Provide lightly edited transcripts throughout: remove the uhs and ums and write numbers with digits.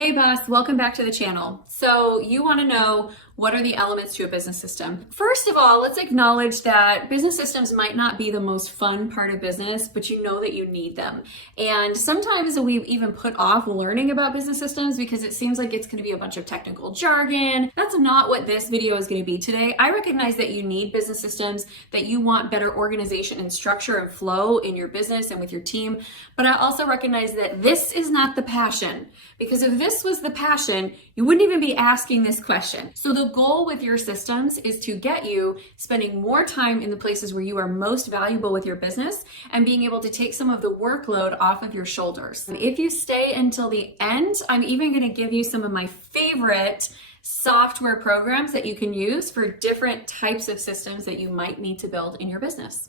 Hey boss, welcome back to the channel. So you want to know what are the elements to a business system? First of all, let's acknowledge that business systems might not be the most fun part of business, but you know that you need them. And sometimes we even put off learning about business systems because it seems like it's going to be a bunch of technical jargon. That's not what this video is going to be today. I recognize that you need business systems, that you want better organization and structure and flow in your business and with your team. But I also recognize that this is not the passion, because if this was the passion, you wouldn't even be asking this question. So the goal with your systems is to get you spending more time in the places where you are most valuable with your business and being able to take some of the workload off of your shoulders. And if you stay until the end, I'm even going to give you some of my favorite software programs that you can use for different types of systems that you might need to build in your business.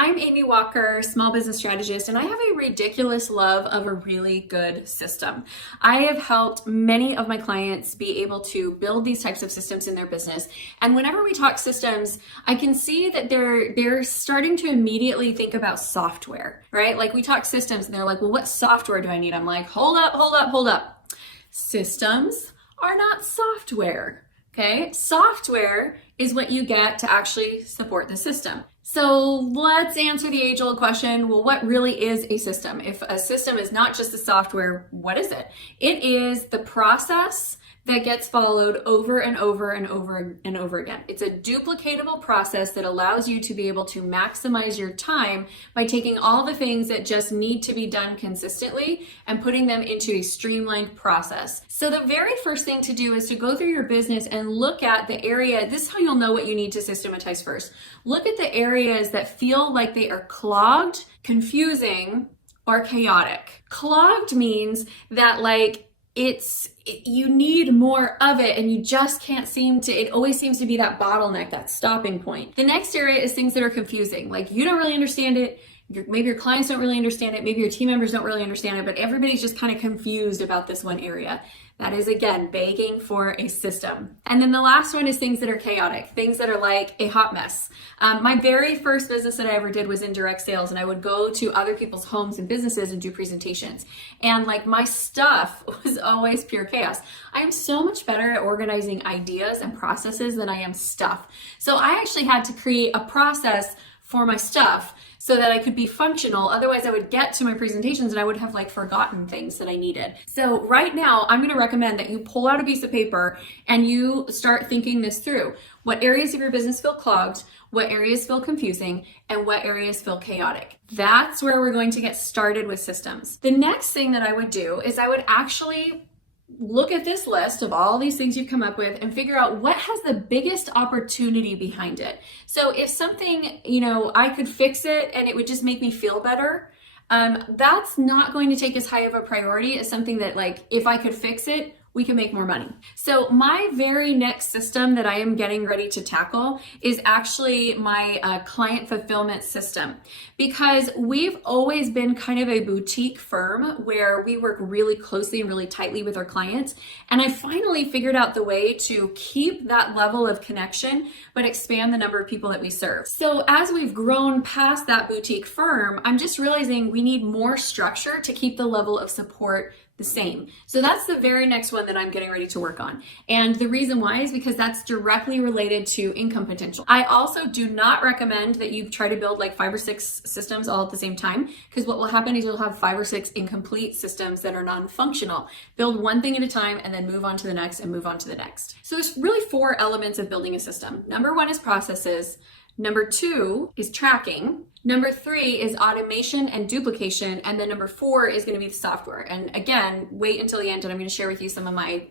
I'm Amy Walker, small business strategist, and I have a ridiculous love of a really good system. I have helped many of my clients be able to build these types of systems in their business. And whenever we talk systems, I can see that they're starting to immediately think about software, right? Like we talk systems and they're like, well, what software do I need? I'm like, hold up. Systems are not software, okay? Software is what you get to actually support the system. So let's answer the age-old question, well, what really is a system? If a system is not just the software, what is it? It is the process that gets followed over and over and over and over again. It's a duplicatable process that allows you to be able to maximize your time by taking all the things that just need to be done consistently and putting them into a streamlined process. So the very first thing to do is to go through your business and look at the area. This is how you'll know what you need to systematize first. Look at the areas that feel like they are clogged, confusing, or chaotic. Clogged means that you need more of it and you just can't it always seems to be that bottleneck, that stopping point. The next area is things that are confusing. Like you don't really understand it. Maybe your clients don't really understand it. Maybe your team members don't really understand it, but everybody's just kind of confused about this one area. That is, again, begging for a system. And then the last one is things that are chaotic, things that are like a hot mess. My very first business that I ever did was in direct sales, and I would go to other people's homes and businesses and do presentations. And like my stuff was always pure chaos. I am so much better at organizing ideas and processes than I am stuff. So I actually had to create a process for my stuff so that I could be functional. Otherwise I would get to my presentations and I would have forgotten things that I needed. So right now I'm going to recommend that you pull out a piece of paper and you start thinking this through. What areas of your business feel clogged? What areas feel confusing? And what areas feel chaotic? That's where we're going to get started with systems. The next thing that I would do is I would actually look at this list of all these things you've come up with and figure out what has the biggest opportunity behind it. So if something, I could fix it and it would just make me feel better, that's not going to take as high of a priority as something that if I could fix it, we can make more money. So my very next system that I am getting ready to tackle is actually my client fulfillment system, because we've always been kind of a boutique firm where we work really closely and really tightly with our clients. And I finally figured out the way to keep that level of connection, but expand the number of people that we serve. So as we've grown past that boutique firm, I'm just realizing we need more structure to keep the level of support the same. So that's the very next one that I'm getting ready to work on. And the reason why is because that's directly related to income potential. I also do not recommend that you try to build 5 or 6 systems all at the same time, because what will happen is you'll have 5 or 6 incomplete systems that are non-functional. Build one thing at a time and then move on to the next and move on to the next. So there's really 4 elements of building a system. Number 1 is processes. Number 2 is tracking. Number 3 is automation and duplication. And then number 4 is going to be the software. And again, wait until the end and I'm going to share with you some of my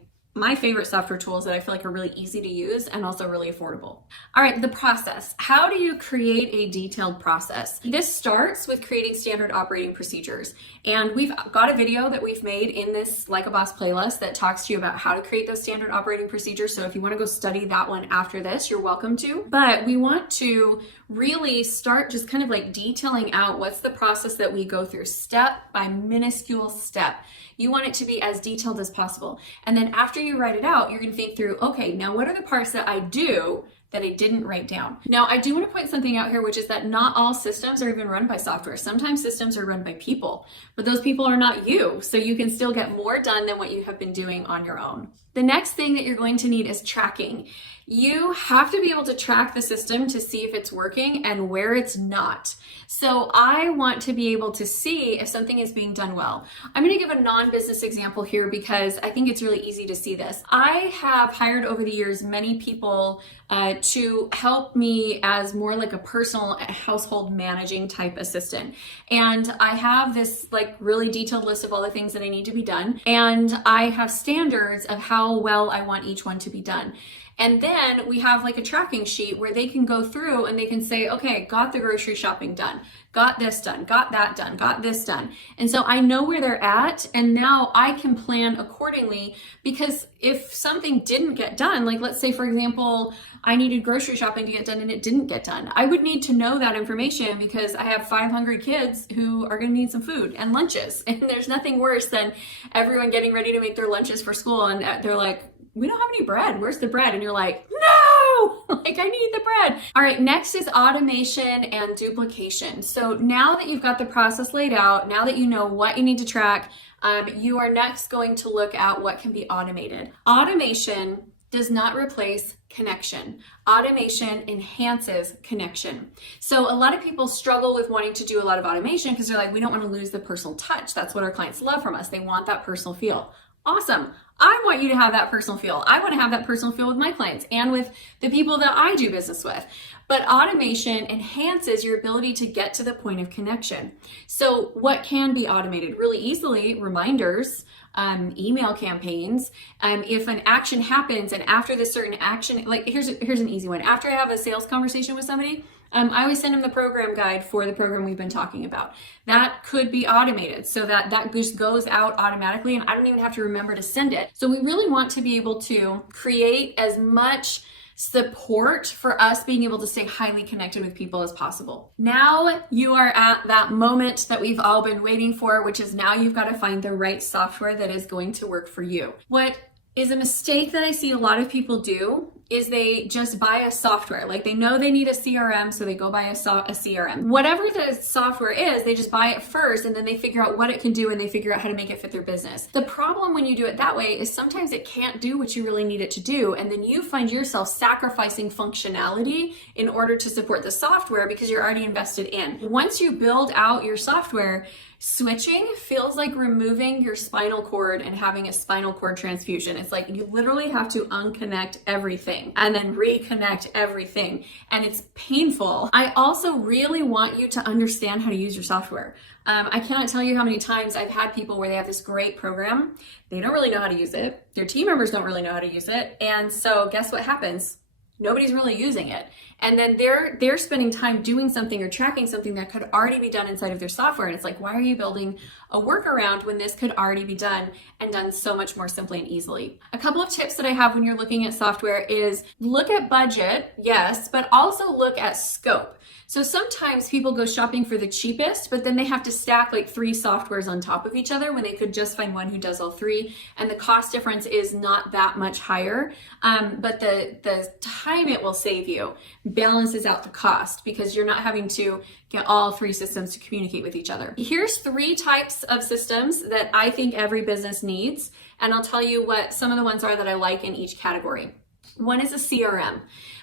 favorite software tools that I feel are really easy to use and also really affordable. All right, the process. How do you create a detailed process? This starts with creating standard operating procedures. And we've got a video that we've made in this Like a Boss playlist that talks to you about how to create those standard operating procedures. So if you want to go study that one after this, you're welcome to. But we want to really start just kind of detailing out what's the process that we go through step by minuscule step. You want it to be as detailed as possible. And then after you write it out, you're going to think through, okay, now what are the parts that I do that I didn't write down. Now, I do want to point something out here, which is that not all systems are even run by software. Sometimes systems are run by people, but those people are not you. So you can still get more done than what you have been doing on your own. The next thing that you're going to need is tracking. You have to be able to track the system to see if it's working and where it's not. So I want to be able to see if something is being done well. I'm going to give a non-business example here because I think it's really easy to see this. I have hired over the years many people to help me as more like a personal household managing type assistant. And I have this like really detailed list of all the things that I need to be done. And I have standards of how well I want each one to be done. And then we have like a tracking sheet where they can go through and they can say, okay, got the grocery shopping done, got this done, got that done, got this done. And so I know where they're at, and now I can plan accordingly, because if something didn't get done, like let's say, for example, I needed grocery shopping to get done and it didn't get done, I would need to know that information because I have 5 hungry kids who are going to need some food and lunches. And there's nothing worse than everyone getting ready to make their lunches for school and they're like, we don't have any bread. Where's the bread? And you're like, no, like I need the bread. All right, next is automation and duplication. So now that you've got the process laid out, now that you know what you need to track, you are next going to look at what can be automated. Automation does not replace connection. Automation enhances connection. So a lot of people struggle with wanting to do a lot of automation because they're like, we don't want to lose the personal touch. That's what our clients love from us. They want that personal feel. Awesome. I want you to have that personal feel. I want to have that personal feel with my clients and with the people that I do business with. But automation enhances your ability to get to the point of connection. So what can be automated really easily? Reminders, email campaigns. If an action happens and after this certain action, like here's an easy one. After I have a sales conversation with somebody, I always send them the program guide for the program we've been talking about. That could be automated so that just goes out automatically and I don't even have to remember to send it. So we really want to be able to create as much support for us being able to stay highly connected with people as possible. Now you are at that moment that we've all been waiting for, which is now you've got to find the right software that is going to work for you. What is a mistake that I see a lot of people do is they just buy a software. Like they know they need a CRM, so they go buy a CRM. Whatever the software is, they just buy it first and then they figure out what it can do and they figure out how to make it fit their business. The problem when you do it that way is sometimes it can't do what you really need it to do, and then you find yourself sacrificing functionality in order to support the software because you're already invested in. Once you build out your software, switching feels like removing your spinal cord and having a spinal cord transfusion. It's like you literally have to unconnect everything and then reconnect everything, and it's painful. I also really want you to understand how to use your software. I cannot tell you how many times I've had people where they have this great program, they don't really know how to use it, their team members don't really know how to use it, and so guess what happens? Nobody's really using it. And then they're spending time doing something or tracking something that could already be done inside of their software. And it's like, why are you building a workaround when this could already be done and done so much more simply and easily? A couple of tips that I have when you're looking at software is look at budget, yes, but also look at scope. So sometimes people go shopping for the cheapest, but then they have to stack like 3 softwares on top of each other when they could just find one who does all 3. And the cost difference is not that much higher, but the time it will save you balances out the cost because you're not having to get all 3 systems to communicate with each other. Here's 3 types of systems that I think every business needs, and I'll tell you what some of the ones are that I like in each category. One is a CRM.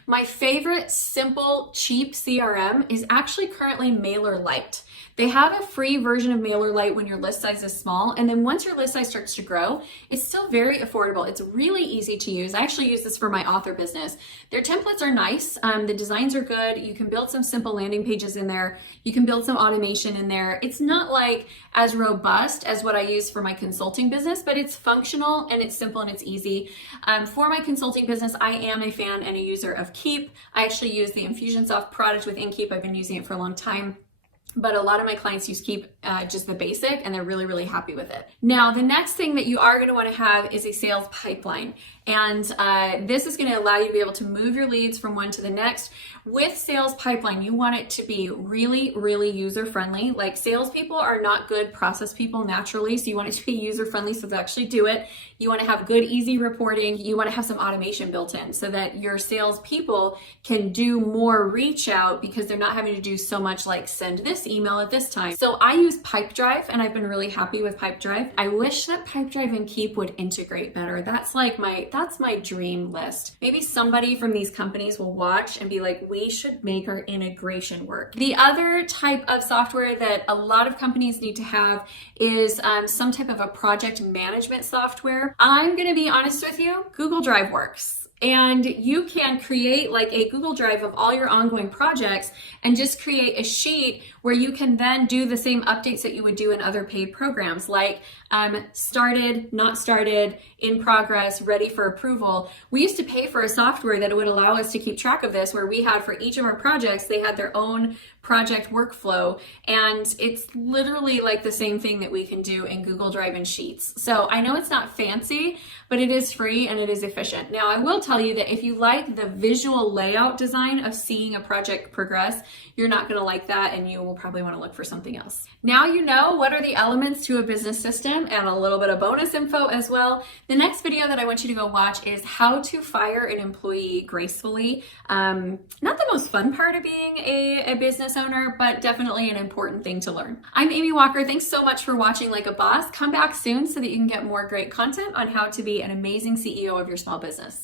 My favorite simple, cheap CRM is actually currently MailerLite. They have a free version of MailerLite when your list size is small, and then once your list size starts to grow, it's still very affordable. It's really easy to use. I actually use this for my author business. Their templates are nice. The designs are good. You can build some simple landing pages in there. You can build some automation in there. It's not like as robust as what I use for my consulting business, but it's functional and it's simple and it's easy. For my consulting business, I am a fan and a user of Keep. I actually use the Infusionsoft product within Keep. I've been using it for a long time. But a lot of my clients keep just the basic, and they're really, really happy with it. Now, the next thing that you are going to want to have is a sales pipeline. And this is going to allow you to be able to move your leads from one to the next. With sales pipeline, you want it to be really, really user friendly. Like, salespeople are not good process people naturally, so you want it to be user friendly so they actually do it. You want to have good, easy reporting. You want to have some automation built in so that your salespeople can do more reach out because they're not having to do so much like send this email at this time. So I use Pipedrive, and I've been really happy with Pipedrive. I wish that Pipedrive and Keep would integrate better. That's my dream list. Maybe somebody from these companies will watch and be like, we should make our integration work. The other type of software that a lot of companies need to have is some type of a project management software. I'm going to be honest with you, Google Drive works. And you can create like a Google Drive of all your ongoing projects and just create a sheet where you can then do the same updates that you would do in other paid programs, like started, not started, in progress, ready for approval. We used to pay for a software that would allow us to keep track of this, where we had for each of our projects, they had their own project workflow, and it's literally like the same thing that we can do in Google Drive and Sheets. So I know it's not fancy, but it is free and it is efficient. Now, I will tell you that if you like the visual layout design of seeing a project progress, you're not going to like that, and you will probably want to look for something else. Now you know what are the elements to a business system, and a little bit of bonus info as well. The next video that I want you to go watch is how to fire an employee gracefully. Not the most fun part of being a business owner, but definitely an important thing to learn. I'm Amy Walker. Thanks so much for watching Like a Boss. Come back soon so that you can get more great content on how to be an amazing CEO of your small business.